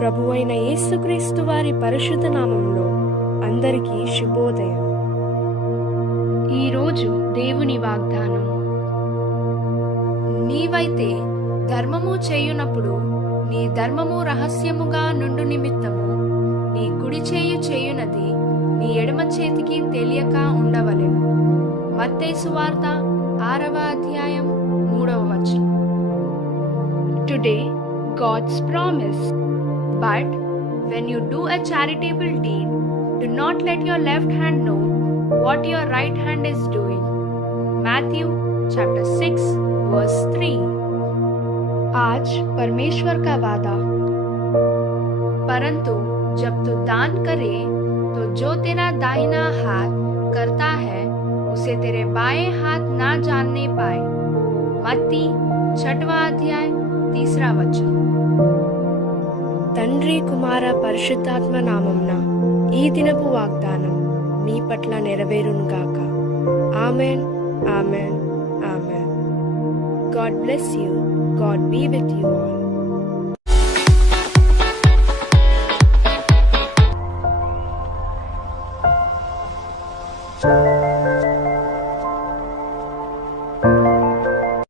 ప్రభువైన యేసుక్రీస్తు వారి పరిశుద్ధ నామంలో అందరికీ శుభోదయం. ఈరోజు దేవుని వాగ్దానం. నీవైతే ధర్మము చేయునప్పుడు నీ ధర్మము రహస్యముగా నుండు నిమిత్తము నీ కుడి చేయునది నీ ఎడమ చేతికి తెలియక ఉండవలెను. మత్తయి సువార్త 6వ అధ్యాయం 3వ వచనం. Today, God's promise. But when you do a charitable deed, do not let your left hand know what your right hand is doing. Matthew chapter 6 verse 3. आज परमेश्वर का वादा. परंतु जब तू दान करे तो जो तेरा दाहिना हाथ करता है उसे तेरे बाएं हाथ ना जानने पाए. मत्ती 6वां अध्याय 3रा वचन. తండ్రి కుమార పరిశుద్ధాత్మ నామమున ఈ దినపు వాగ్దానం మీ పట్ల నెరవేరునుగాక. Amen, amen, amen. God bless you. God be with you all.